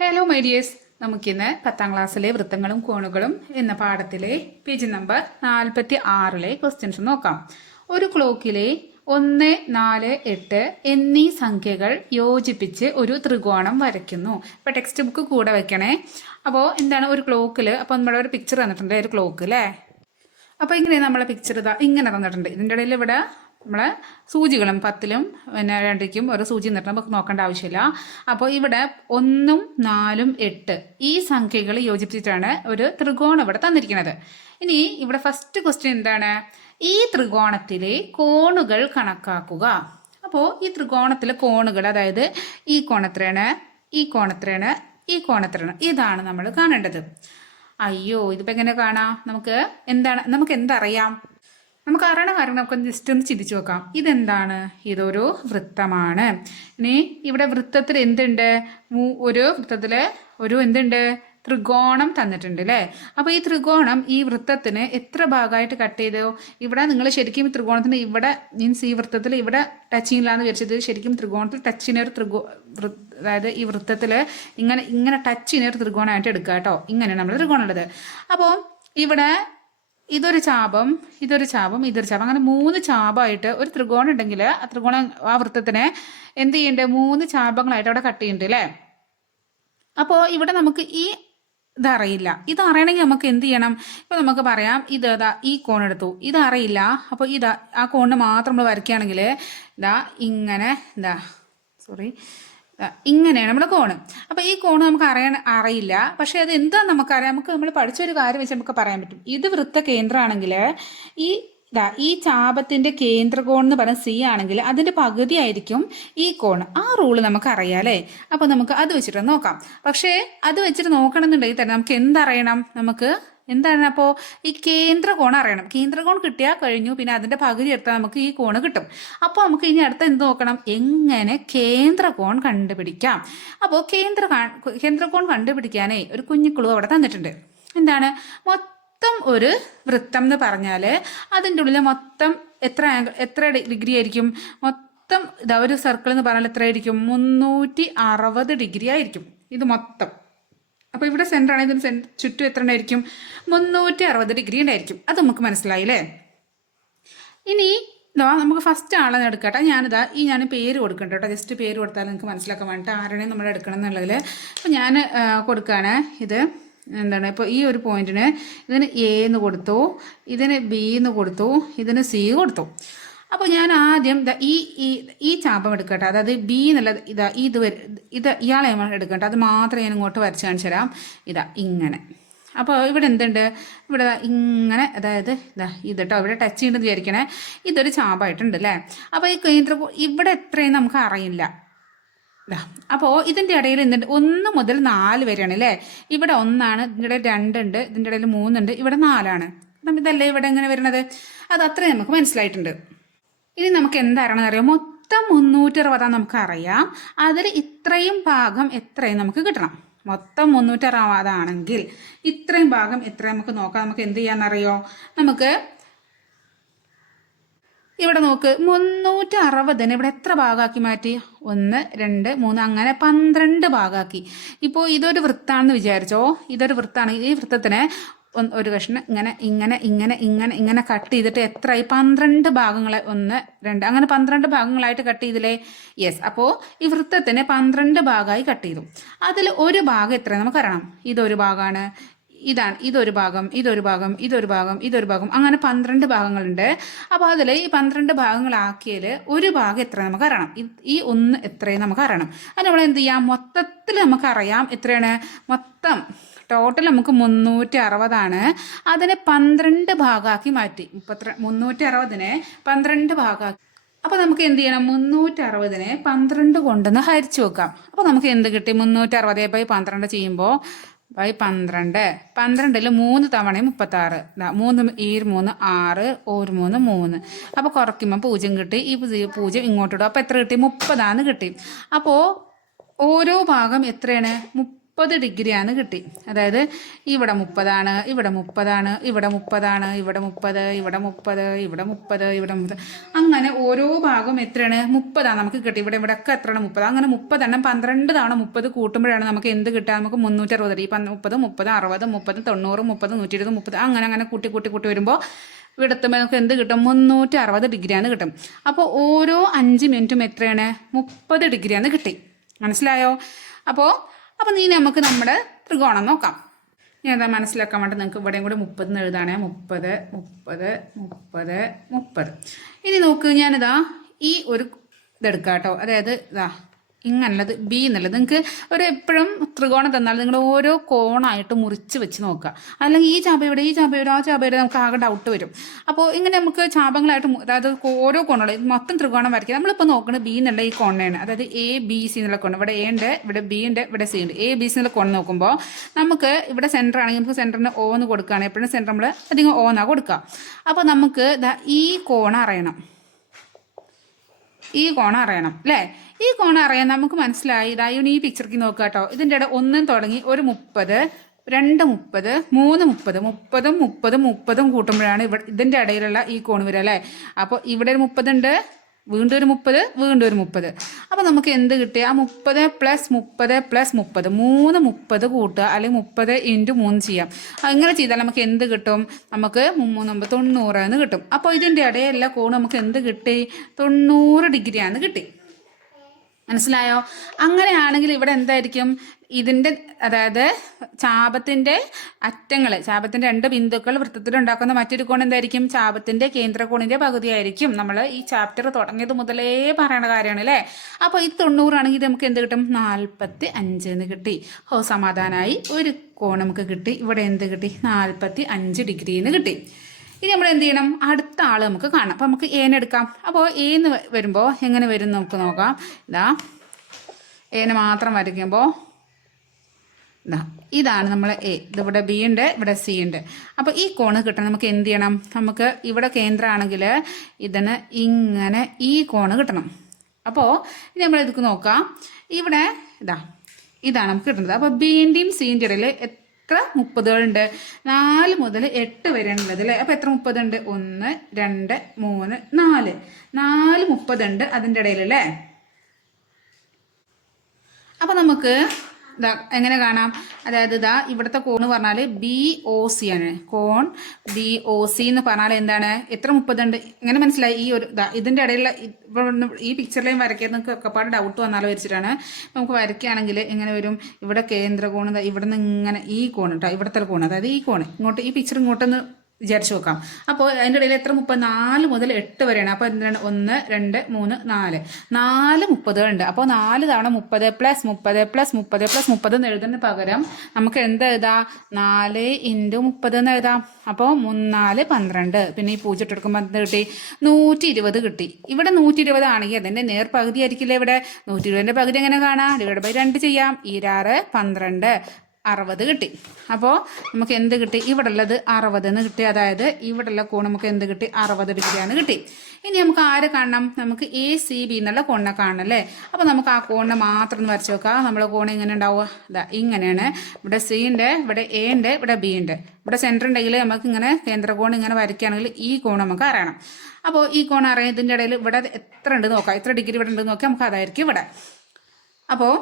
Hello my dears നമുക്കിന്ന് പത്താം ക്ലാസ്സിലെ വൃത്തങ്ങളും കോണുകളും എന്ന പാഠത്തിലെ പേജ് നമ്പർ നാൽപ്പത്തി ആറിലെ ക്വസ്റ്റ്യൻസ് നോക്കാം. ഒരു ക്ലോക്കിലെ ഒന്ന് നാല് എട്ട് എന്നീ സംഖ്യകൾ യോജിപ്പിച്ച് ഒരു ത്രികോണം വരയ്ക്കുന്നു. ഇപ്പോൾ ടെക്സ്റ്റ് ബുക്ക് കൂടെ വെക്കണേ. അപ്പോൾ എന്താണ് ഒരു ക്ലോക്കിൽ അപ്പോൾ നമ്മുടെ ഒരു പിക്ചർ തന്നിട്ടുണ്ട് ഒരു ക്ലോക്ക് അല്ലേ? അപ്പോൾ ഇങ്ങനെ നമ്മളെ പിക്ചർ ഇതാ ഇങ്ങനെ തന്നിട്ടുണ്ട്. ഇതിന്റെ ഇടയിൽ ഇവിടെ നമ്മളെ സൂചികളും പത്തിലും പിന്നെ രണ്ടിക്കും ഒരു സൂചി നിർത്തണം നമുക്ക് നോക്കേണ്ട ആവശ്യമില്ല. അപ്പോൾ ഇവിടെ ഒന്നും നാലും എട്ട് ഈ സംഖ്യകൾ യോജിപ്പിച്ചിട്ടാണ് ഒരു ത്രികോണം ഇവിടെ തന്നിരിക്കുന്നത്. ഇനി ഇവിടെ ഫസ്റ്റ് ക്വസ്റ്റ്യൻ എന്താണ്? ഈ ത്രികോണത്തിലെ കോണുകൾ കണക്കാക്കുക. അപ്പോൾ ഈ ത്രികോണത്തിലെ കോണുകൾ അതായത് ഈ കോണത്രയാണ് ഈ കോണത്രയാണ് ഈ കോണത്രയാണ് ഇതാണ് നമ്മൾ കാണേണ്ടത്. അയ്യോ ഇതിപ്പോൾ എങ്ങനെ കാണാം? നമുക്ക് എന്താണ് നമുക്ക് എന്തറിയാം? നമുക്ക് അറിയണ കാര്യം നമുക്ക് ജസ്റ്റ് ഒന്ന് ചിന്തിച്ചു നോക്കാം. ഇതെന്താണ്? ഇതൊരു വൃത്തമാണ്. ഇനി ഇവിടെ വൃത്തത്തിൽ എന്തുണ്ട്? ഒരു വൃത്തത്തിൽ ഒരു എന്തുണ്ട്? ത്രികോണം തന്നിട്ടുണ്ട് അല്ലേ അപ്പോൾ ഈ ത്രികോണം ഈ വൃത്തത്തിന് എത്ര ഭാഗമായിട്ട് കട്ട് ചെയ്തു? ഇവിടെ നിങ്ങൾ ശരിക്കും ത്രികോണത്തിന് ഇവിടെ മീൻസ് ഈ വൃത്തത്തിൽ ഇവിടെ ടച്ച് ഇല്ലാന്ന് വിചാരിച്ചത് ശരിക്കും ത്രികോണത്തിൽ ടച്ച് ചെയ്യുന്ന ഒരു ത്രികോ അതായത് ഈ വൃത്തത്തിൽ ഇങ്ങനെ ഇങ്ങനെ ടച്ച് ചെയ്യുന്ന ഒരു ത്രികോണമായിട്ട് എടുക്കുക കേട്ടോ. ഇങ്ങനെയാണ് നമ്മൾ ത്രികോണം ഉള്ളത് അപ്പോൾ ഇവിടെ ഇതൊരു ചാപം ഇതൊരു ചാപം ഇതൊരു ചാപം. അങ്ങനെ മൂന്ന് ചാപമായിട്ട് ഒരു ത്രികോണം ഉണ്ടെങ്കിൽ ആ ത്രികോണം ആ വൃത്തത്തിനെ എന്ത് ചെയ്യണ്ടേ? മൂന്ന് ചാപങ്ങളായിട്ട് അവിടെ കട്ട് ചെയ്യുന്നുണ്ട് അല്ലേ? അപ്പോൾ ഇവിടെ നമുക്ക് ഈ ഇതറിയില്ല ഇതറിയണമെങ്കിൽ നമുക്ക് എന്ത് ചെയ്യണം? ഇപ്പൊ നമുക്ക് പറയാം ഇത് ഇതാ ഈ കോൺ എടുത്തു. ഇതറിയില്ല അപ്പോൾ ഇതാ ആ കോണിന് മാത്രം നമ്മൾ വരയ്ക്കുകയാണെങ്കിൽ ഇതാ ഇങ്ങനെ ഇതാ സോറി ഇങ്ങനെയാണ് നമ്മുടെ കോണ്. അപ്പോൾ ഈ കോണ് നമുക്ക് അറിയാൻ അറിയില്ല. പക്ഷേ അത് എന്താ നമുക്കറിയാം. നമുക്ക് നമ്മൾ പഠിച്ചൊരു കാര്യം വെച്ച് നമുക്ക് പറയാൻ പറ്റും. ഇത് വൃത്ത കേന്ദ്രമാണെങ്കിൽ ഈ ഇതാ ഈ ചാപത്തിന്റെ കേന്ദ്രകോൺ എന്ന് പറയുന്ന സി ആണെങ്കിൽ അതിന്റെ പകുതി ആയിരിക്കും ഈ കോൺ ആ റൂൾ നമുക്ക് അറിയാം അല്ലേ? അപ്പൊ നമുക്ക് അത് വെച്ചിട്ട് നോക്കാം. പക്ഷേ അത് വെച്ചിട്ട് നോക്കണം എന്നുണ്ടെങ്കിൽ തന്നെ നമുക്ക് എന്തറിയണം നമുക്ക് എന്താണ്? അപ്പോൾ ഈ കേന്ദ്ര കോൺ അറിയണം. കേന്ദ്ര കോൺ കിട്ടിയാൽ കഴിഞ്ഞു. പിന്നെ അതിന്റെ പകുതി എടുത്താൽ നമുക്ക് ഈ കോണ് കിട്ടും. അപ്പോൾ നമുക്ക് ഇനി അടുത്ത എന്ത് നോക്കണം? എങ്ങനെ കേന്ദ്ര കോൺ കണ്ടുപിടിക്കാം? അപ്പോൾ കേന്ദ്ര കേന്ദ്ര കോൺ കണ്ടുപിടിക്കാനേ ഒരു കുഞ്ഞു ക്ലൂ അവിടെ തന്നിട്ടുണ്ട്. എന്താണ്? മൊത്തം ഒരു വൃത്തം എന്ന് പറഞ്ഞാൽ അതിന്റെ ഉള്ളിൽ മൊത്തം എത്ര എത്ര ഡിഗ്രി ആയിരിക്കും? മൊത്തം ഇതാ ഒരു സർക്കിൾ എന്ന് പറഞ്ഞാൽ എത്ര ആയിരിക്കും മുന്നൂറ്റി അറുപത് ഡിഗ്രി ആയിരിക്കും. ഇത് മൊത്തം. അപ്പോൾ ഇവിടെ സെന്റർ ആണെങ്കിൽ ചുറ്റും എത്ര ഉണ്ടായിരിക്കും? മുന്നൂറ്റി അറുപത് ഡിഗ്രി ഉണ്ടായിരിക്കും. അത് നമുക്ക് മനസ്സിലായി മനസ്സിലായില്ലേ ഇനി ഇതാ നമുക്ക് ഫസ്റ്റ് ആളെ എടുക്കട്ടെ. ഞാനിതാ ഈ ഞാൻ പേര് കൊടുക്കണ്ട കേട്ടോ. ജസ്റ്റ് പേര് കൊടുത്താൽ നിങ്ങൾക്ക് മനസ്സിലാക്കാൻ വേണ്ടിയിട്ട് ആരുടെയും നമ്മൾ എടുക്കണം എന്നുള്ളതിൽ അപ്പോൾ ഞാൻ കൊടുക്കുകയാണ് ഇത് എന്താണ്? ഇപ്പോൾ ഈ ഒരു പോയിന്റിന് ഇതിന് എ എന്ന് കൊടുത്തു. ഇതിന് ബി എന്ന് കൊടുത്തു. ഇതിന് സി കൊടുത്തു. അപ്പോൾ ഞാൻ ആദ്യം ഈ ഈ ചാപം എടുക്കട്ടെ. അതായത് ബി എന്നുള്ളത് ഇതാ ഇത് ഇത് ഇയാളെ എടുക്കട്ടെ. അത് മാത്രമേ ഞാൻ ഇങ്ങോട്ട് വരച്ച് കാണിച്ചു തരാം. ഇതാ ഇങ്ങനെ. അപ്പോൾ ഇവിടെ എന്തുണ്ട്? ഇവിടെ ഇങ്ങനെ അതായത് ഇതാ ഇത് കേട്ടോ ഇവിടെ ടച്ച് ചെയ്യുന്നത് വിചാരിക്കണേ. ഇതൊരു ചാപായിട്ടുണ്ട് അല്ലേ അപ്പോൾ ഈ കേന്ദ്ര ഇവിടെ എത്രയും നമുക്ക് അറിയില്ല. അപ്പോൾ ഇതിന്റെ ഇടയിൽ എന്തുണ്ട്? ഒന്ന് മുതൽ നാല് വരെയാണ് അല്ലേ ഇവിടെ ഒന്നാണ് ഇതിന്റെ ഇടയിൽ രണ്ടുണ്ട് ഇതിന്റെ ഇടയിൽ മൂന്നുണ്ട് ഇവിടെ നാലാണ്. അപ്പം ഇതല്ലേ ഇവിടെ എങ്ങനെ വരുന്നത് അത് അത്രയും നമുക്ക് മനസ്സിലായിട്ടുണ്ട്. ഇനി നമുക്ക് എന്താണെന്ന് അറിയാം? മൊത്തം മുന്നൂറ്റി അറുപതാണ് നമുക്ക് അറിയാം അതിൽ ഇത്രയും ഭാഗം എത്രയും നമുക്ക് കിട്ടണം. മൊത്തം മുന്നൂറ്റി അറുപതാണെങ്കിൽ ഇത്രയും ഭാഗം എത്രയും നമുക്ക് നോക്കാം. നമുക്ക് എന്ത് ചെയ്യാന്നറിയോ? നമുക്ക് ഇവിടെ നോക്ക്. മുന്നൂറ്റി അറുപതിന് ഇവിടെ എത്ര ഭാഗമാക്കി മാറ്റി? ഒന്ന് രണ്ട് മൂന്ന് അങ്ങനെ പന്ത്രണ്ട് ഭാഗമാക്കി. ഇപ്പോൾ ഇതൊരു വൃത്താണെന്ന് വിചാരിച്ചോ? ഇതൊരു വൃത്താണ്. ഈ വൃത്തത്തിന് ഒരു കഷ്ണം ഇങ്ങനെ ഇങ്ങനെ ഇങ്ങനെ ഇങ്ങനെ ഇങ്ങനെ കട്ട് ചെയ്തിട്ട് എത്രയായി പന്ത്രണ്ട് ഭാഗങ്ങളെ ഒന്ന് രണ്ട് അങ്ങനെ പന്ത്രണ്ട് ഭാഗങ്ങളായിട്ട് കട്ട് ചെയ്തില്ലേ? യെസ് അപ്പോൾ ഈ വൃത്തത്തിന് പന്ത്രണ്ട് ഭാഗമായി കട്ട് ചെയ്തു. അതിൽ ഒരു ഭാഗം എത്ര നമുക്കറിയണം? ഇതൊരു ഭാഗമാണ്. ഇതാണ് ഇതൊരു ഭാഗം ഇതൊരു ഭാഗം ഇതൊരു ഭാഗം ഇതൊരു ഭാഗം അങ്ങനെ പന്ത്രണ്ട് ഭാഗങ്ങളുണ്ട്. അപ്പോൾ അതിൽ ഈ പന്ത്രണ്ട് ഭാഗങ്ങളാക്കിയതിൽ ഒരു ഭാഗം എത്ര നമുക്ക് അറിയണം ഈ ഒന്ന് എത്രയും നമുക്ക് അറിയണം അത് നമ്മൾ എന്ത് ചെയ്യാം? മൊത്തത്തിൽ നമുക്കറിയാം എത്രയാണ്? മൊത്തം ടോട്ടൽ നമുക്ക് മുന്നൂറ്റി അറുപതാണ് അതിനെ പന്ത്രണ്ട് ഭാഗമാക്കി മാറ്റി. മുപ്പത്തി മുന്നൂറ്റി അറുപതിനെ പന്ത്രണ്ട് ഭാഗമാക്കി അപ്പോൾ നമുക്ക് എന്ത് ചെയ്യണം? മുന്നൂറ്റി അറുപതിനെ പന്ത്രണ്ട് കൊണ്ടൊന്ന് ഹരിച്ചു വെക്കാം. അപ്പോൾ നമുക്ക് എന്ത് കിട്ടി? മുന്നൂറ്റി അറുപത് ബൈ പന്ത്രണ്ട് ചെയ്യുമ്പോൾ ബൈ പന്ത്രണ്ട്. പന്ത്രണ്ടിൽ മൂന്ന് തവണയും മുപ്പത്താറ്. മൂന്ന് ഈ മൂന്ന് ആറ് ഒരു മൂന്ന് മൂന്ന്. അപ്പോൾ കുറയ്ക്കുമ്പോൾ പൂജ്യം കിട്ടി. ഈ പൂജ്യം- ഇങ്ങോട്ടിടും ഇങ്ങോട്ട് അപ്പോൾ എത്ര കിട്ടി? മുപ്പതാന്ന് കിട്ടി. അപ്പോൾ ഓരോ ഭാഗം എത്രയാണ്? മുപ്പത് മുപ്പത് ഡിഗ്രിയാണ് കിട്ടി. അതായത് ഇവിടെ മുപ്പതാണ് ഇവിടെ മുപ്പതാണ് ഇവിടെ മുപ്പതാണ് ഇവിടെ മുപ്പത് ഇവിടെ മുപ്പത് ഇവിടെ മുപ്പത് ഇവിടെ മുപ്പത്. അങ്ങനെ ഓരോ ഭാഗം എത്രയാണ്? മുപ്പതാണ് നമുക്ക് കിട്ടി. ഇവിടെ ഇവിടെ ഒക്കെ എത്രയാണ്? മുപ്പത്. അങ്ങനെ മുപ്പതെണ്ണം പന്ത്രണ്ട് തവണ മുപ്പത് കൂട്ടുമ്പോഴാണ് നമുക്ക് എന്ത് കിട്ടുക? നമുക്ക് മുന്നൂറ്റി അറുപത് ഈ മുപ്പത് മുപ്പത് അറുപത് മുപ്പത് തൊണ്ണൂറ് മുപ്പത് നൂറ്റി ഇരുപത് മുപ്പത് അങ്ങനെ അങ്ങനെ കൂട്ടി കൂട്ടി കൂട്ടി വരുമ്പോൾ ഇവിടെത്തുമ്പോൾ നമുക്ക് എന്ത് കിട്ടും? മുന്നൂറ്റി അറുപത് ഡിഗ്രിയാണ് കിട്ടും. അപ്പോൾ ഓരോ അഞ്ച് മിനിറ്റും എത്രയാണ്? മുപ്പത് ഡിഗ്രിയാണ് കിട്ടി. മനസ്സിലായോ? അപ്പോൾ അപ്പോൾ നീ നമുക്ക് നമ്മുടെ ത്രികോണം നോക്കാം. ഞാൻ എന്താ മനസ്സിലാക്കാൻ വേണ്ടി നിങ്ങൾക്ക് ഇവിടെയും കൂടി മുപ്പത് എഴുതാണേ. മുപ്പത് മുപ്പത് മുപ്പത് മുപ്പത്. ഇനി നോക്ക് ഞാനിതാ ഈ ഒരു ഇതെടുക്കാം കേട്ടോ അതായത് ഇതാ ഇങ്ങനുള്ളത് ബി എന്നുള്ളത് നിങ്ങൾക്ക് ഒരു എപ്പോഴും ത്രികോണം തന്നാൽ നിങ്ങൾ ഓരോ കോണായിട്ട് മുറിച്ച് വെച്ച് നോക്കുക. അല്ലെങ്കിൽ ഈ ചാപ ഇവിടെ ഈ ചാപ ഇവിടെ ആ ചാപ ഇവിടെ നമുക്ക് ആകെ ഡൗട്ട് വരും. അപ്പോൾ ഇങ്ങനെ നമുക്ക് ചാപങ്ങളായിട്ട് അതായത് ഓരോ കോണുകൾ മൊത്തം ത്രികോണം വരയ്ക്കുക. നമ്മളിപ്പോൾ നോക്കുന്നത് ബി എന്നുള്ള ഈ കോണാണ് അതായത് എ ബി സി എന്നുള്ള കോണ് ഇവിടെ എ ഉണ്ട് ഇവിടെ ബി ഉണ്ട് ഇവിടെ സി ഉണ്ട്. എ ബി സി എന്നുള്ള കോൺ നോക്കുമ്പോൾ നമുക്ക് ഇവിടെ സെന്റർ ആണെങ്കിൽ നമുക്ക് സെന്ററിന് ഓ എന്ന് കൊടുക്കുകയാണ്. എപ്പോഴും സെന്റർ നമ്മൾ അധികം ഓ എന്നാണ് കൊടുക്കുക. അപ്പോൾ നമുക്ക് ഈ കോൺ അറിയണം. ഈ കോൺ അറിയണം. അല്ലേ? ഈ കോണം അറിയാൻ നമുക്ക് മനസ്സിലായി. ഡയോൺ ഈ പിക്ചർക്ക് നോക്കുക കേട്ടോ. ഇതിന്റെ ഇട ഒന്നും തുടങ്ങി ഒരു മുപ്പത് രണ്ട് മുപ്പത് മൂന്ന് മുപ്പത് മുപ്പതും മുപ്പതും മുപ്പതും കൂട്ടുമ്പോഴാണ് ഇവിടെ ഇതിന്റെ ഇടയിലുള്ള ഈ കോൺ വരിക അല്ലേ? അപ്പോൾ ഇവിടെ ഒരു മുപ്പതുണ്ട് വീണ്ടും ഒരു മുപ്പത് വീണ്ടും ഒരു മുപ്പത്. അപ്പോൾ നമുക്ക് എന്ത് കിട്ടി? ആ മുപ്പത് പ്ലസ് മുപ്പത് പ്ലസ് മുപ്പത് മൂന്ന് മുപ്പത് കൂട്ടുക അല്ലെങ്കിൽ മുപ്പത് ഇന്റു മൂന്ന് ചെയ്യാം. അങ്ങനെ ചെയ്താൽ നമുക്ക് എന്ത് കിട്ടും? നമുക്ക് മൂന്നൊമ്പത് തൊണ്ണൂറ് എന്ന് കിട്ടും. അപ്പോൾ ഇതിന്റെ ഇടയിലുള്ള കോൺ നമുക്ക് എന്ത് കിട്ടി? തൊണ്ണൂറ് ഡിഗ്രിയാണ് കിട്ടി. മനസ്സിലായോ? അങ്ങനെയാണെങ്കിൽ ഇവിടെ എന്തായിരിക്കും? ഇതിന്റെ അതായത് ചാപത്തിന്റെ അറ്റങ്ങൾ ചാപത്തിന്റെ രണ്ട് ബിന്ദുക്കൾ വൃത്തത്തിൽ ഉണ്ടാക്കുന്ന മറ്റൊരു കോൺ എന്തായിരിക്കും? ചാപത്തിന്റെ കേന്ദ്രകോണിന്റെ പകുതിയായിരിക്കും. നമ്മൾ ഈ ചാപ്റ്റർ തുടങ്ങിയത് മുതലേ പറയണ കാര്യമാണ് അല്ലേ? അപ്പോൾ ഈ തൊണ്ണൂറാണെങ്കിൽ നമുക്ക് എന്ത് കിട്ടും? നാൽപ്പത്തി അഞ്ച് എന്ന് കിട്ടി. ഓ സമാധാനമായി ഒരു കോൺ നമുക്ക് കിട്ടി. ഇവിടെ എന്ത് കിട്ടി? നാൽപ്പത്തി അഞ്ച് ഡിഗ്രി എന്ന് കിട്ടി. ഇനി നമ്മൾ എന്ത് ചെയ്യണം? അടുത്ത ആൾ നമുക്ക് കാണാം. അപ്പോൾ നമുക്ക് ഏനെടുക്കാം അപ്പോൾ ഏന്ന് വരുമ്പോൾ എങ്ങനെ വരും നമുക്ക് നോക്കാം. ഇതാ. ഏനെ മാത്രം വരയ്ക്കുമ്പോൾ ഇതാ. ഇതാണ് നമ്മൾ എ ഇതിവിടെ ബി ഉണ്ട് ഇവിടെ സി ഉണ്ട്. അപ്പോൾ ഈ കോണ് കിട്ടണം. നമുക്ക് എന്ത് ചെയ്യണം? നമുക്ക് ഇവിടെ കേന്ദ്രമാണെങ്കിൽ ഇതിന് ഇങ്ങനെ ഈ കോണ് കിട്ടണം. അപ്പോൾ ഇനി നമ്മൾ ഇതൊക്കെ നോക്കാം. ഇവിടെ ഇതാ. ഇതാണ് നമുക്ക് കിട്ടുന്നത്. അപ്പോൾ ബിന്റെയും സീന്റെ ഇടയിൽ എത്ര? മുപ്പതുകളുണ്ട്. നാല് മുതൽ എട്ട് വരെയാണുള്ളത് അല്ലേ? അപ്പോൾ എത്ര മുപ്പതുണ്ട്? ഒന്ന് രണ്ട് മൂന്ന് നാല്. നാല് മുപ്പതുണ്ട് അതിന്റെ ഇടയിൽ അല്ലേ? അപ്പോൾ നമുക്ക് ഇതാ എങ്ങനെ കാണാം? അതായത് ഇതാ ഇവിടുത്തെ കോൺ എന്ന് പറഞ്ഞാൽ ബി ഒ സി ആണ്. കോൺ ബി ഒ സി എന്ന് പറഞ്ഞാൽ എന്താണ്? എത്ര മുപ്പതുണ്ട്? എങ്ങനെ മനസ്സിലായി? ഈ ഒരു ഇതാ ഇതിന്റെ ഇടയിലുള്ള ഈ പിക്ചറിലേയും വരയ്ക്കാൻ നിങ്ങൾക്ക് ഒക്കെപ്പാട് ഡൗട്ട് വന്നാലോ വെച്ചിട്ടാണ് നമുക്ക് വരയ്ക്കുകയാണെങ്കിൽ എങ്ങനെ വരും? ഇവിടെ കേന്ദ്ര കോൺ ഇവിടെ നിന്ന് ഇങ്ങനെ ഈ കോൺ കേട്ടോ ഇവിടുത്തെ കോൺ. അതായത് ഈ കോൺ. ഇങ്ങോട്ട് ഈ പിക്ചർ ഇങ്ങോട്ടൊന്ന് വിചാരിച്ചു നോക്കാം. അപ്പോൾ അതിന്റെ ഇടയിൽ എത്ര? മുപ്പത് നാല് മുതൽ എട്ട് വരെയാണ്. അപ്പോൾ എന്താണ് ഒന്ന് രണ്ട് മൂന്ന് നാല്. നാല് മുപ്പതുകളുണ്ട്. അപ്പോൾ നാല് തവണ മുപ്പത് പ്ലസ് മുപ്പത് പ്ലസ് മുപ്പത് പ്ലസ് മുപ്പത് എന്ന് എഴുതുന്ന പകരം നമുക്ക് എന്ത് എഴുതാം? നാല് ഇന്റു മുപ്പത് എന്ന് എഴുതാം. അപ്പോൾ മൂന്നാൽ പന്ത്രണ്ട്. പിന്നെ ഈ പൂജ ഇട്ടെടുക്കുമ്പോൾ എന്ത് കിട്ടി? നൂറ്റി ഇരുപത് കിട്ടി. ഇവിടെ നൂറ്റി ഇരുപത് ആണെങ്കിൽ അതിന്റെ നേർ പകുതി ആയിരിക്കില്ലേ ഇവിടെ? നൂറ്റി ഇരുപതിന്റെ പകുതി എങ്ങനെ കാണാം? ഡിവൈഡ് ബൈ രണ്ട് ചെയ്യാം. ഈരാറ് പന്ത്രണ്ട്. അറുപത് കിട്ടി. അപ്പോൾ നമുക്ക് എന്ത് കിട്ടി? ഇവിടെ ഉള്ളത് അറുപത് എന്ന് കിട്ടി. അതായത് ഇവിടെ ഉള്ള കോൺ നമുക്ക് എന്ത് കിട്ടി? അറുപത് ഡിഗ്രിയാണ് കിട്ടി. ഇനി നമുക്ക് ആര് കാണണം? നമുക്ക് എ സി ബി എന്നുള്ള കോണിനെ കാണണം അല്ലേ? അപ്പോൾ നമുക്ക് ആ കോണിനെ മാത്രം ഒന്ന് വരച്ച് നോക്കാം. നമ്മുടെ കോൺ ഇങ്ങനെ ഉണ്ടാവുക? ഇതാ ഇങ്ങനെയാണ്. ഇവിടെ സി ഉണ്ട് ഇവിടെ എ ഉണ്ട് ഇവിടെ ബി ഉണ്ട്. ഇവിടെ സെന്റർ ഉണ്ടെങ്കിൽ നമുക്ക് ഇങ്ങനെ കേന്ദ്ര കോൺ ഇങ്ങനെ വരയ്ക്കുകയാണെങ്കിൽ ഈ കോൺ നമുക്ക് അറിയണം. അപ്പോൾ ഈ കോൺ അറിയുന്നതിന്റെ ഇടയിൽ ഇവിടെ എത്ര ഉണ്ട് നോക്കാം. എത്ര ഡിഗ്രി ഇവിടെ ഉണ്ട് നോക്കാം നമുക്ക് അതായിരിക്കും ഇവിടെ. അപ്പോൾ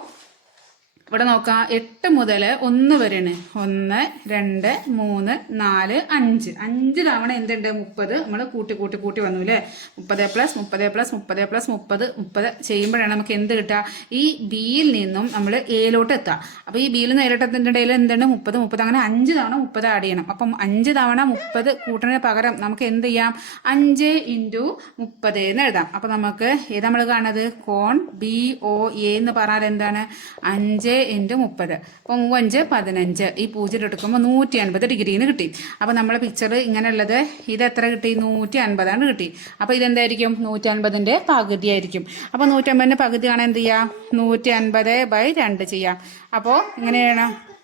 ഇവിടെ നോക്കാം എട്ട് മുതൽ ഒന്ന് വരെയാണ്. ഒന്ന് രണ്ട് മൂന്ന് നാല് അഞ്ച്. അഞ്ച് തവണ എന്തുണ്ട്? മുപ്പത്. നമ്മൾ കൂട്ടി കൂട്ടി കൂട്ടി വന്നു അല്ലേ മുപ്പത് പ്ലസ് മുപ്പത് പ്ലസ് മുപ്പത് പ്ലസ് മുപ്പത് മുപ്പത് ചെയ്യുമ്പോഴാണ് നമുക്ക് എന്ത് കിട്ടുക? ഈ ബിയിൽ നിന്നും നമ്മൾ എയിലോട്ട് എത്താം. അപ്പോൾ ഈ ബിയിൽ നിന്ന് ഏലോട്ടത്തിന്റെ ഇടയിൽ എന്തുണ്ട്? മുപ്പത് മുപ്പത്. അങ്ങനെ അഞ്ച് തവണ മുപ്പത് ആഡ് ചെയ്യണം. അപ്പം അഞ്ച് തവണ മുപ്പത് കൂട്ടുന്നതിന് പകരം നമുക്ക് എന്ത് ചെയ്യാം? അഞ്ച് ഇന്റു മുപ്പത് എന്ന് എഴുതാം. അപ്പോൾ നമുക്ക് ഏത് നമ്മൾ കാണുന്നത്? കോൺ ബി ഒ എന്ന് പറഞ്ഞാൽ എന്താണ്? അഞ്ച് ഇന്റു മുപ്പത്. അപ്പോൾ മൂവഞ്ച് പതിനഞ്ച്. ഈ പൂജ്യം എടുക്കുമ്പോൾ നൂറ്റി അൻപത് ഡിഗ്രിന്ന് കിട്ടി. അപ്പോൾ നമ്മളെ പിക്ചർ ഇങ്ങനെയുള്ളത് ഇത് എത്ര കിട്ടി? നൂറ്റി അൻപതാണ് കിട്ടി. അപ്പോൾ ഇതെന്തായിരിക്കും? നൂറ്റി അൻപതിന്റെ പകുതി ആയിരിക്കും. അപ്പോൾ നൂറ്റി അൻപതിന്റെ പകുതി കാണാൻ എന്ത് ചെയ്യാം? നൂറ്റി അൻപത് ബൈ രണ്ട് ചെയ്യാം. അപ്പോൾ ഇങ്ങനെയാണ്.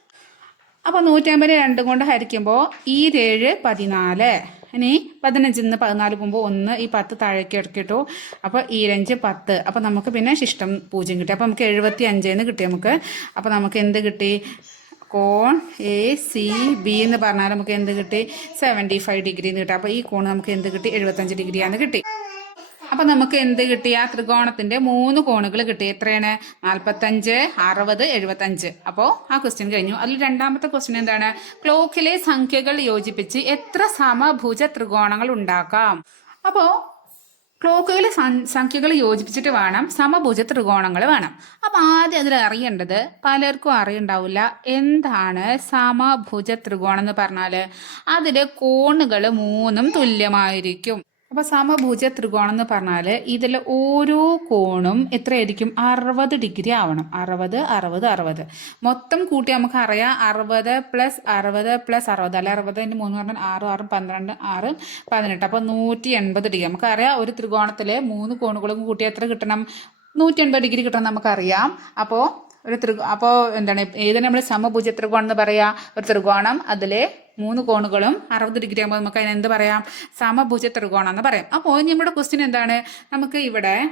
അപ്പോൾ നൂറ്റമ്പത് രണ്ടും കൊണ്ട് ഹരിക്കുമ്പോൾ ഈ ഏഴ് പതിനാല്. ഇനി പതിനഞ്ചിൽ നിന്ന് പതിനാല് പോകുമ്പോൾ ഒന്ന് ഈ പത്ത് താഴേക്ക് ഇറക്കിട്ടു. അപ്പോൾ ഈരഞ്ച് പത്ത്. അപ്പോൾ നമുക്ക് പിന്നെ ശിഷ്ടം പൂജ്യം കിട്ടി. അപ്പോൾ നമുക്ക് എഴുപത്തി അഞ്ചേന്ന് കിട്ടി നമുക്ക്. അപ്പോൾ നമുക്ക് എന്ത് കിട്ടി? കോൺ എ സി ബി എന്ന് പറഞ്ഞാൽ നമുക്ക് എന്ത് കിട്ടി? സെവന്റി ഫൈവ് ഡിഗ്രി എന്ന് കിട്ടി. അപ്പോൾ ഈ കോൺ നമുക്ക് എന്ത് കിട്ടി? എഴുപത്തഞ്ച് ഡിഗ്രിയാന്ന് കിട്ടി. അപ്പോൾ നമുക്ക് എന്ത് കിട്ടി? ആ ത്രികോണത്തിന്റെ മൂന്ന് കോണുകൾ കിട്ടി. എത്രയാണ്? നാൽപ്പത്തഞ്ച് അറുപത് എഴുപത്തഞ്ച്. അപ്പോൾ ആ ക്വസ്റ്റ്യൻ കഴിഞ്ഞു. അതിൽ രണ്ടാമത്തെ ക്വസ്റ്റ്യൻ എന്താണ്? ക്ലോക്കിലെ സംഖ്യകൾ യോജിപ്പിച്ച് എത്ര സമഭുജ ത്രികോണങ്ങൾ ഉണ്ടാക്കാം? അപ്പോൾ ക്ലോക്കുകളിലെ സംഖ്യകൾ യോജിപ്പിച്ചിട്ട് വേണം സമഭുജ ത്രികോണങ്ങൾ വേണം. അപ്പം ആദ്യം അതിൽ അറിയേണ്ടത് പലർക്കും അറിയണ്ടാവില്ല എന്താണ് സമഭുജ ത്രികോണം എന്ന് പറഞ്ഞാൽ അതിലെ കോണുകൾ മൂന്നും തുല്യമായിരിക്കും. അപ്പോൾ സമഭുജ ത്രികോണം എന്ന് പറഞ്ഞാൽ ഇതിൽ ഓരോ കോണും എത്രയായിരിക്കും? അറുപത് ഡിഗ്രി ആവണം. അറുപത് അറുപത് അറുപത്. മൊത്തം കൂട്ടി നമുക്ക് അറിയാം അറുപത് പ്ലസ് അറുപത് പ്ലസ് അറുപത്. അല്ലെ? അറുപതിന്റെ മൂന്ന് പറഞ്ഞാൽ ആറ് ആറും പന്ത്രണ്ട് ആറ് പതിനെട്ട്. അപ്പോൾ നൂറ്റി എൺപത് ഡിഗ്രി. നമുക്കറിയാം ഒരു ത്രികോണത്തിലെ മൂന്ന് കോണുകളും കൂട്ടി എത്ര കിട്ടണം? നൂറ്റി എൺപത് ഡിഗ്രി കിട്ടണം നമുക്കറിയാം. അപ്പോൾ ഒരു ത്രികോ അപ്പോൾ എന്താണ്? ഏതിനെ നമ്മൾ സമഭുജ ത്രികോണം എന്ന് പറയാ? ഒരു ത്രികോണം അതിലെ മൂന്ന് കോണുകളും അറുപത് ഡിഗ്രി ആകുമ്പോൾ നമുക്ക് അതിന് എന്ത് പറയാം? സമഭുജ ത്രികോണം എന്ന് പറയാം അപ്പോൾ നമ്മുടെ ക്വസ്റ്റ്യൻ എന്താണ്? നമുക്ക് ഇവിടെ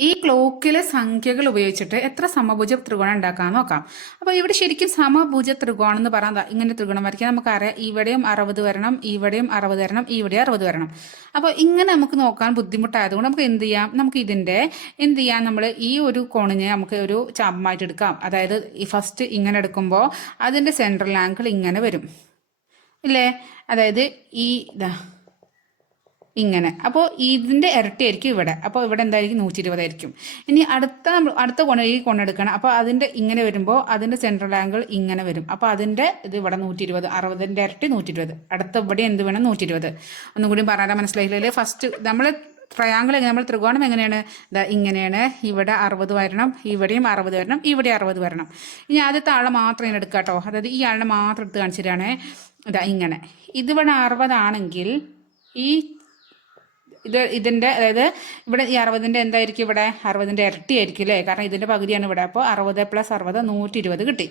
ഈ ക്ലോക്കിലെ സംഖ്യകൾ ഉപയോഗിച്ചിട്ട് എത്ര സമഭുജ ത്രികോണം ഉണ്ടാക്കാൻ നോക്കാം. അപ്പോൾ ഇവിടെ ശരിക്കും സമഭുജ ത്രികോണം എന്ന് പറഞ്ഞാൽ ഇങ്ങനെ ത്രികോണം വരയ്ക്കാൻ നമുക്കറിയാം ഇവിടെയും അറുപത് വരണം ഇവിടെയും അറുപത് വരണം ഇവിടെയും അറുപത് വരണം. അപ്പോൾ ഇങ്ങനെ നമുക്ക് നോക്കാൻ ബുദ്ധിമുട്ടായതുകൊണ്ട് നമുക്ക് എന്ത് ചെയ്യാം? നമുക്ക് ഇതിന്റെ എന്ത് ചെയ്യാം? നമ്മൾ ഈ ഒരു കോണിനെ നമുക്ക് ഒരു ചാപമായിട്ട് എടുക്കാം. അതായത് ഫസ്റ്റ് ഇങ്ങനെ എടുക്കുമ്പോൾ അതിന്റെ സെൻട്രൽ ആംഗിൾ ഇങ്ങനെ വരും. ഇല്ലേ? അതായത് ഈ ഇതാ ഇങ്ങനെ. അപ്പോൾ ഇതിന്റെ ഇരട്ടിയായിരിക്കും ഇവിടെ. അപ്പോൾ ഇവിടെ എന്തായിരിക്കും? നൂറ്റി ഇരുപതായിരിക്കും ഇനി അടുത്ത നമ്മൾ അടുത്ത കോൺ ഈ കോൺ എടുക്കണം. അപ്പോൾ അതിന്റെ ഇങ്ങനെ വരുമ്പോൾ അതിന്റെ സെൻട്രൽ ആംഗിൾ ഇങ്ങനെ വരും. അപ്പോൾ അതിന്റെ ഇത് ഇവിടെ നൂറ്റി ഇരുപത് അറുപതിന്റെ ഇരട്ടി നൂറ്റി ഇരുപത് അടുത്ത ഇവിടെ എന്ത് വേണം? നൂറ്റി ഇരുപത് ഒന്നും കൂടി പറഞ്ഞാൽ മനസ്സിലായില്ലേ? ഫസ്റ്റ് നമ്മൾ ട്രയാങ്കിൾ നമ്മൾ ത്രികോണം എങ്ങനെയാണ്? ഇതാ ഇങ്ങനെയാണ്. ഇവിടെ അറുപത് വരണം ഇവിടെയും അറുപത് വരണം ഇവിടെ അറുപത് വരണം. ഇനി ആദ്യത്തെ ആളെ മാത്രം ഇങ്ങനെ എടുക്കാം കേട്ടോ. അതായത് ഈ ആളിനെ മാത്രം എടുത്ത് കാണിച്ചിട്ടാണ് ഇതാ ഇങ്ങനെ. ഇതിവിടെ അറുപതാണെങ്കിൽ ഈ ഇത് ഇതിന്റെ അതായത് ഇവിടെ ഈ അറുപതിന്റെ എന്തായിരിക്കും ഇവിടെ? അറുപതിന്റെ ഇരട്ടി ആയിരിക്കും അല്ലേ? കാരണം ഇതിന്റെ പകുതിയാണ് ഇവിടെ. അപ്പോൾ അറുപത് പ്ലസ് അറുപത് നൂറ്റി ഇരുപത് കിട്ടി.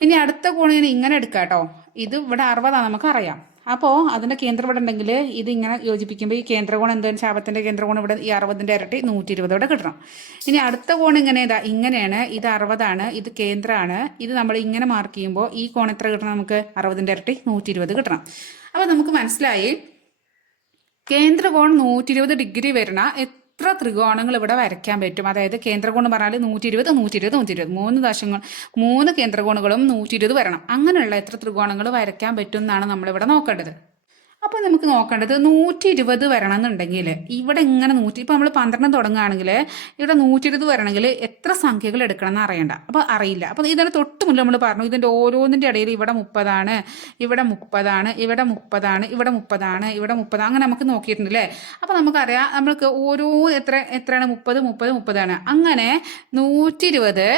ഇനി അടുത്ത കോണിന് ഇങ്ങനെ എടുക്കാം കേട്ടോ. ഇത് ഇവിടെ അറുപതാണ് നമുക്കറിയാം. അപ്പോൾ അതിന്റെ കേന്ദ്രം ഇവിടെ ഉണ്ടെങ്കിൽ ഇത് ഇങ്ങനെ യോജിപ്പിക്കുമ്പോൾ ഈ കേന്ദ്രകോൺ എന്താണ് ശാപത്തിന്റെ കേന്ദ്രകോൺ ഇവിടെ ഈ അറുപതിന്റെ ഇരട്ടി നൂറ്റി ഇരുപത് ഇവിടെ കിട്ടണം. ഇനി അടുത്ത കോൺ ഇങ്ങനെ ഇതാ ഇങ്ങനെയാണ് ഇത് അറുപതാണ് ഇത് കേന്ദ്രമാണ് ഇത് നമ്മൾ ഇങ്ങനെ മാർക്ക് ചെയ്യുമ്പോൾ ഈ കോൺ എത്ര കിട്ടണം നമുക്ക്? അറുപതിന്റെ ഇരട്ടി നൂറ്റി ഇരുപത് കിട്ടണം. അപ്പോൾ നമുക്ക് മനസ്സിലായി കേന്ദ്രകോൺ നൂറ്റി ഇരുപത് ഡിഗ്രി വരണ എത്ര ത്രികോണങ്ങൾ ഇവിടെ വരയ്ക്കാൻ പറ്റും? അതായത് കേന്ദ്രകോൺ പറഞ്ഞാൽ നൂറ്റി ഇരുപത് നൂറ്റി ഇരുപത് നൂറ്റി ഇരുപത് മൂന്ന് ദശങ്ങൾ മൂന്ന് കേന്ദ്രകോണുകളും നൂറ്റി ഇരുപത് വരണം. അങ്ങനെയുള്ള എത്ര ത്രികോണങ്ങൾ വരയ്ക്കാൻ പറ്റും എന്നാണ് നമ്മളിവിടെ നോക്കേണ്ടത്. അപ്പോൾ നമുക്ക് നോക്കേണ്ടത് നൂറ്റി ഇരുപത് വരണം എന്നുണ്ടെങ്കിൽ ഇവിടെ ഇങ്ങനെ നൂറ്റി ഇപ്പോൾ നമ്മൾ പന്ത്രണ്ട് തുടങ്ങുകയാണെങ്കിൽ ഇവിടെ നൂറ്റി ഇരുപത് വരണമെങ്കിൽ എത്ര സംഖ്യകൾ എടുക്കണം എന്ന് അറിയണ്ട. അപ്പോൾ അറിയില്ല. അപ്പോൾ ഇതിന് തൊട്ട് മുന്നിൽ നമ്മൾ പറഞ്ഞു ഇതിന്റെ ഓരോന്നിന്റെ ഇടയിൽ ഇവിടെ മുപ്പതാണ് ഇവിടെ മുപ്പതാണ് ഇവിടെ മുപ്പതാണ് ഇവിടെ മുപ്പതാണ് ഇവിടെ മുപ്പത് അങ്ങനെ നമുക്ക് നോക്കിയിട്ടുണ്ടല്ലേ അപ്പോൾ നമുക്കറിയാം നമ്മൾക്ക് ഓരോ എത്ര എത്രയാണ്? മുപ്പത് മുപ്പത് മുപ്പതാണ്. അങ്ങനെ നൂറ്റി ഇരുപത്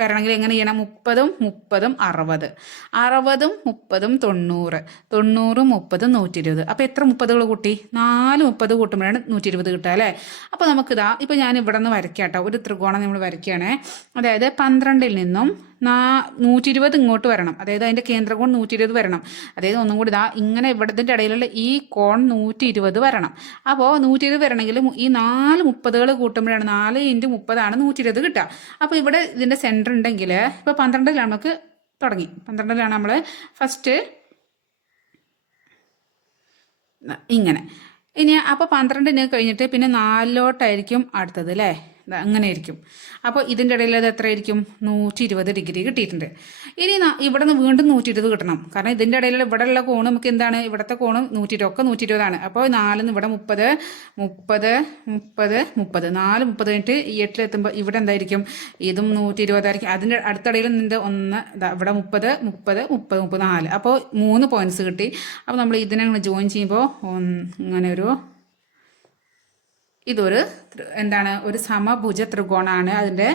വരണമെങ്കിൽ എങ്ങനെ ചെയ്യണം? മുപ്പതും മുപ്പതും അറുപത്. അറുപതും മുപ്പതും തൊണ്ണൂറ്. തൊണ്ണൂറും മുപ്പതും നൂറ്റി ഇരുപത് അപ്പോൾ എത്ര മുപ്പതുകൾ കൂട്ടി? നാല് മുപ്പത് കൂട്ടുമ്പോഴാണ് നൂറ്റി ഇരുപത് കിട്ടുക അല്ലേ? അപ്പോൾ നമുക്കിതാ ഇപ്പോൾ ഞാൻ ഇവിടെ നിന്ന് വരയ്ക്കാം കേട്ടോ. ഒരു ത്രികോണം നമ്മൾ വരയ്ക്കുകയാണേ. അതായത് പന്ത്രണ്ടിൽ നിന്നും നാ നൂറ്റി ഇരുപത് ഇങ്ങോട്ട് വരണം. അതായത് അതിന്റെ കേന്ദ്രകോൺ നൂറ്റി ഇരുപത് വരണം. അതായത് ഒന്നും കൂടി ഇതാ ഇങ്ങനെ ഇവിടത്തിന്റെ ഇടയിലുള്ള ഈ കോൺ നൂറ്റി ഇരുപത് വരണം. അപ്പോൾ നൂറ്റി ഇരുപത് വരണമെങ്കിൽ ഈ നാല് മുപ്പതുകൾ കൂട്ടുമ്പോഴാണ് നാല് ഇന്റു മുപ്പതാണ് നൂറ്റി ഇരുപത് കിട്ടുക. അപ്പോൾ ഇവിടെ ഇതിന്റെ സെന്റർ ഉണ്ടെങ്കിൽ ഇപ്പോൾ പന്ത്രണ്ടിലാണ് നമുക്ക് തുടങ്ങി. പന്ത്രണ്ടിലാണ് നമ്മൾ ഫസ്റ്റ് ഇങ്ങനെ. ഇനി അപ്പോൾ പന്ത്രണ്ടിന് കഴിഞ്ഞിട്ട് പിന്നെ നാലിലോട്ടായിരിക്കും അടുത്തത് അല്ലേ? അങ്ങനെ ആയിരിക്കും അപ്പോൾ ഇതിന്റെ ഇടയിൽ അത് എത്രയായിരിക്കും? നൂറ്റി ഇരുപത് ഡിഗ്രി കിട്ടിയിട്ടുണ്ട്. ഇനി ഇവിടെ നിന്ന് വീണ്ടും നൂറ്റി ഇരുപത് കിട്ടണം. കാരണം ഇതിന്റെ ഇടയിലുള്ള ഇവിടെയുള്ള കോണ് നമുക്ക് എന്താണ്? ഇവിടുത്തെ കോണും നൂറ്റി ഇരുപത് ഒക്കെ നൂറ്റി ഇരുപതാണ് അപ്പോൾ നാലിന്ന് ഇവിടെ മുപ്പത് മുപ്പത് മുപ്പത് മുപ്പത്. നാല് മുപ്പത് കഴിഞ്ഞിട്ട് ഈ എട്ടിലെത്തുമ്പോൾ ഇവിടെ എന്തായിരിക്കും? ഇതും നൂറ്റി ഇരുപതായിരിക്കും അതിന്റെ അടുത്തിടയിൽ നിന്ന് ഒന്ന് ഇവിടെ മുപ്പത് മുപ്പത് മുപ്പത് മുപ്പത് നാല്. അപ്പോൾ മൂന്ന് പോയിന്റ്സ് കിട്ടി. അപ്പോൾ നമ്മൾ ഇതിനെ ജോയിൻ ചെയ്യുമ്പോൾ ഇങ്ങനെ ഒരു ഇതൊരു എന്താണ് ഒരു സമഭുജ ത്രികോണമാണ് അതിന്റെ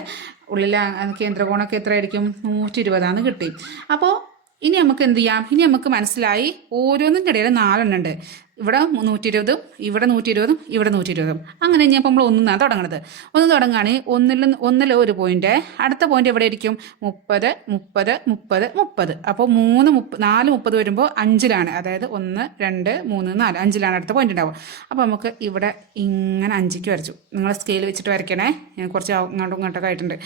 ഉള്ളിലെ കേന്ദ്രകോണൊക്കെ എത്രയായിരിക്കും? നൂറ്റി ഇരുപതാണ് കിട്ടി. അപ്പോൾ ഇനി നമുക്ക് എന്ത് ചെയ്യാം? ഇനി നമുക്ക് മനസ്സിലായി ഓരോന്നിന്റെ ഇടയിൽ നാലെണ്ണം ഉണ്ട് ഇവിടെ നൂറ്റി ഇരുപതും ഇവിടെ നൂറ്റി ഇരുപതും ഇവിടെ നൂറ്റി ഇരുപതും അങ്ങനെ കഴിഞ്ഞപ്പോൾ നമ്മൾ ഒന്നാണ് തുടങ്ങണത്. ഒന്ന് തുടങ്ങുകയാണെങ്കിൽ ഒന്നിൽ ഒന്നിൽ ഒരു പോയിന്റ് അടുത്ത പോയിന്റ് എവിടെ ആയിരിക്കും മുപ്പത് മുപ്പത് മുപ്പത് മുപ്പത്. അപ്പോൾ മൂന്ന് മുപ്പ നാല് മുപ്പത് വരുമ്പോൾ അഞ്ചിലാണ്. അതായത് ഒന്ന് രണ്ട് മൂന്ന് നാല്. അഞ്ചിലാണ് അടുത്ത പോയിന്റ് ഉണ്ടാവുക. അപ്പോൾ നമുക്ക് ഇവിടെ ഇങ്ങനെ അഞ്ചിക്ക് വരച്ചു. നിങ്ങൾ സ്കെയിൽ വെച്ചിട്ട് വരയ്ക്കണേ. ഞാൻ കുറച്ച് അങ്ങോട്ടും ഇങ്ങോട്ടൊക്കെ ആയിട്ടുണ്ട്.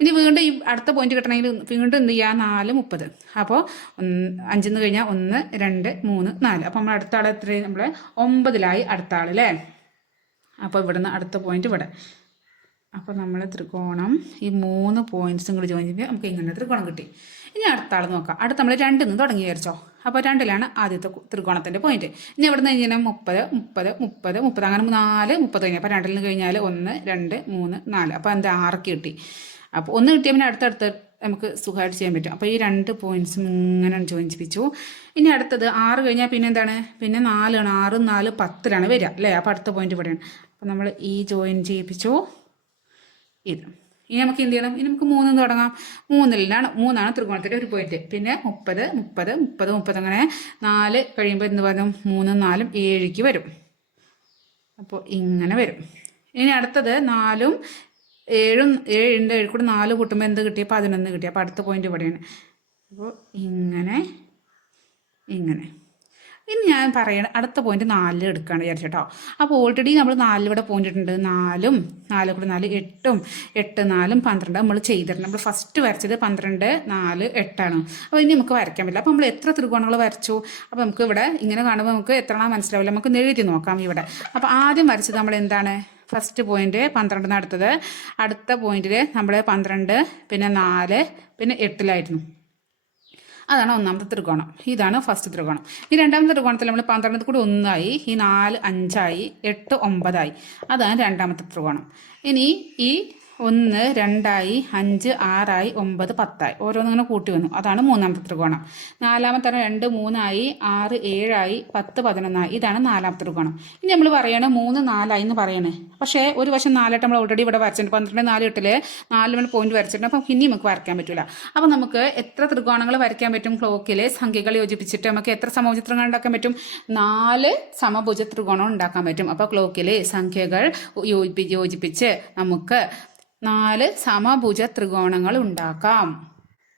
ഇനി വീണ്ടും ഈ അടുത്ത പോയിന്റ് കിട്ടണമെങ്കിൽ വീണ്ടും എന്ത് ചെയ്യുക നാല് മുപ്പത്. അപ്പോൾ അഞ്ചിൽ നിന്ന് കഴിഞ്ഞാൽ ഒന്ന് രണ്ട് മൂന്ന് നാല്. അപ്പോൾ നമ്മൾ അടുത്ത ആൾ എത്രയും നമ്മൾ ഒമ്പതിലായി അടുത്ത ആൾ അല്ലേ അപ്പോൾ ഇവിടുന്ന് അടുത്ത പോയിന്റ് ഇവിടെ. അപ്പോൾ നമ്മൾ ത്രികോണം ഈ മൂന്ന് പോയിന്റ്സും കൂടി ജോയിൻ ചെയ്യുമ്പോൾ നമുക്ക് ഇങ്ങനെ ത്രികോണം കിട്ടി. ഇനി അടുത്ത ആൾ നോക്കാം. അടുത്ത് നമ്മൾ രണ്ടിൽ നിന്ന് തുടങ്ങി വിചാരിച്ചോ? അപ്പോൾ രണ്ടിലാണ് ആദ്യത്തെ ത്രികോണത്തിന്റെ പോയിന്റ് ഇനി ഇവിടെ നിന്ന് കഴിഞ്ഞാൽ മുപ്പത് മുപ്പത് മുപ്പത് മുപ്പത്. അങ്ങനെ നാല് മുപ്പത് കഴിഞ്ഞാൽ അപ്പോൾ രണ്ടിൽ നിന്ന് കഴിഞ്ഞാൽ ഒന്ന് രണ്ട് മൂന്ന് നാല്. അപ്പോൾ എന്താ? ആറൊക്കെ കിട്ടി. അപ്പോൾ ഒന്ന് കിട്ടിയ പിന്നെ അടുത്തടുത്ത് നമുക്ക് സുഖമായിട്ട് ചെയ്യാൻ പറ്റും. അപ്പോൾ ഈ രണ്ട് പോയിന്റ്സും ഇങ്ങനെ ജോയിൻ ചെയ്യിപ്പിച്ചു ഇനി അടുത്തത് ആറ് കഴിഞ്ഞാൽ പിന്നെ എന്താണ്? പിന്നെ നാലാണ്. ആറ് നാല് പത്തിലാണ് വരിക അല്ലേ? അപ്പോൾ അടുത്ത പോയിന്റ് ഇവിടെയാണ്. അപ്പോൾ നമ്മൾ ഈ ജോയിൻ ചെയ്യിപ്പിച്ചു. ഇത്. ഇനി നമുക്ക് എന്ത് ചെയ്യണം? ഇനി നമുക്ക് മൂന്ന് തുടങ്ങാം. മൂന്നിലാണ് മൂന്നാണ് ത്രികോണത്തിന്റെ ഒരു പോയിന്റ് പിന്നെ മുപ്പത് മുപ്പത് മുപ്പത് മുപ്പത് അങ്ങനെ നാല് കഴിയുമ്പോൾ എന്ത് പറഞ്ഞു മൂന്നും നാലും ഏഴിക്ക് വരും. അപ്പോൾ ഇങ്ങനെ വരും. ഇനി അടുത്തത് നാലും ഏഴും ഏഴുണ്ട് ഏഴ് കൂടെ നാല് കൂട്ടുമ്പോൾ എന്ത് കിട്ടി? പതിനൊന്ന് കിട്ടി. അപ്പോൾ അടുത്ത പോയിന്റ് ഇവിടെയാണ്. അപ്പോൾ ഇങ്ങനെ ഇങ്ങനെ. ഇനി ഞാൻ പറയണ അടുത്ത പോയിന്റ് നാലിൽ എടുക്കുകയാണ് വിചാരിച്ചോ അപ്പോൾ ഓൾറെഡി നമ്മൾ നാലിലൂടെ പോയിന്റ് ഇട്ടുണ്ട് നാലും നാല് കൂടെ നാല് എട്ടും എട്ട് നാലും പന്ത്രണ്ട് നമ്മൾ ചെയ്തിട്ടുണ്ട്. നമ്മൾ ഫസ്റ്റ് വരച്ചത് പന്ത്രണ്ട് നാല് എട്ടാണ്. അപ്പോൾ ഇനി നമുക്ക് വരയ്ക്കാൻ പറ്റില്ല. അപ്പോൾ നമ്മൾ എത്ര ത്രികോണങ്ങൾ വരച്ചു? അപ്പോൾ നമുക്ക് ഇവിടെ ഇങ്ങനെ കാണുമ്പോൾ നമുക്ക് എത്ര മനസ്സിലാവില്ല. നമുക്ക് എഴുതി നോക്കാം ഇവിടെ. അപ്പോൾ ആദ്യം വരച്ചത് നമ്മൾ എന്താണ്? ഫസ്റ്റ് പോയിന്റ് പന്ത്രണ്ടിന് അടുത്തത്. അടുത്ത പോയിന്റിൽ നമ്മൾ പന്ത്രണ്ട് പിന്നെ നാല് പിന്നെ എട്ടിലായിരുന്നു. അതാണ് ഒന്നാമത്തെ ത്രികോണം. ഇതാണ് ഫസ്റ്റ് ത്രികോണം. ഈ രണ്ടാമത്തെ ത്രികോണത്തിൽ നമ്മൾ പന്ത്രണ്ട് കൂടി ഒന്നായി ഈ നാല് അഞ്ചായി എട്ട് ഒമ്പതായി. അതാണ് രണ്ടാമത്തെ ത്രികോണം. ഇനി ഈ ഒന്ന് രണ്ടായി അഞ്ച് ആറായി ഒമ്പത് പത്തായി. ഓരോന്നിങ്ങനെ കൂട്ടി വന്നു. അതാണ് മൂന്നാമത്തെ ത്രികോണം. നാലാമത്തെ രണ്ട് മൂന്നായി ആറ് ഏഴായി പത്ത് പതിനൊന്നായി. ഇതാണ് നാലാമത്തെ ത്രികോണം. ഇനി നമ്മൾ പറയണേ മൂന്ന് നാലായി എന്ന് പറയണേ. പക്ഷേ ഒരു വശം നാലായിട്ട് നമ്മൾ ഓൾറെഡി ഇവിടെ വരച്ചിട്ടുണ്ട്. പന്ത്രണ്ട് നാല് എട്ടിൽ നാല് നമ്മൾ പോയിന്റ് വരച്ചിട്ടുണ്ട്. അപ്പം ഇനി നമുക്ക് വരയ്ക്കാൻ പറ്റില്ല അപ്പം നമുക്ക് എത്ര ത്രികോണങ്ങൾ വരയ്ക്കാൻ പറ്റും ക്ലോക്കിലെ സംഖ്യകൾ യോജിപ്പിച്ചിട്ട് നമുക്ക് എത്ര സമഭുജത്രങ്ങൾ ഉണ്ടാക്കാൻ പറ്റും? നാല് സമഭുജ ത്രികോണം ഉണ്ടാക്കാൻ പറ്റും. അപ്പോൾ ക്ലോക്കിലെ സംഖ്യകൾ യോജിപ്പി യോജിപ്പിച്ച് നമുക്ക് നാല് സമഭുജ ത്രികോണങ്ങൾ ഉണ്ടാക്കാം.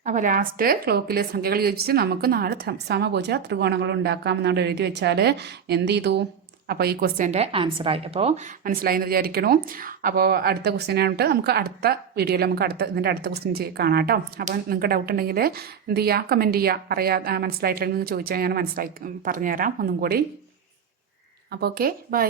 അപ്പോൾ ലാസ്റ്റ് ക്ലോക്കിലെ സംഖ്യകൾ യോജിച്ച് നമുക്ക് നാല് സമഭുജ ത്രികോണങ്ങൾ ഉണ്ടാക്കാം എന്നാണ് എഴുതി വെച്ചാൽ എന്ത് ചെയ്തു? അപ്പോൾ ഈ ക്വസ്റ്റ്യന്റെ ആൻസറായി അപ്പോൾ മനസ്സിലായി എന്ന് വിചാരിക്കണു. അപ്പോൾ അടുത്ത ക്വസ്റ്റ്യനായിട്ട് നമുക്ക് അടുത്ത വീഡിയോയിൽ നമുക്ക് അടുത്ത ഇതിന്റെ അടുത്ത ക്വസ്റ്റ്യൻ കാണാം കേട്ടോ അപ്പോൾ നിങ്ങൾക്ക് ഡൗട്ട് ഉണ്ടെങ്കിൽ എന്ത് ചെയ്യുക കമന്റ് ചെയ്യുക അറിയാ മനസ്സിലായിട്ടില്ലെങ്കിൽ ചോദിച്ചാൽ ഞാൻ മനസ്സിലാക്കി പറഞ്ഞുതരാം ഒന്നും കൂടി. അപ്പോൾ ഓക്കെ ബൈ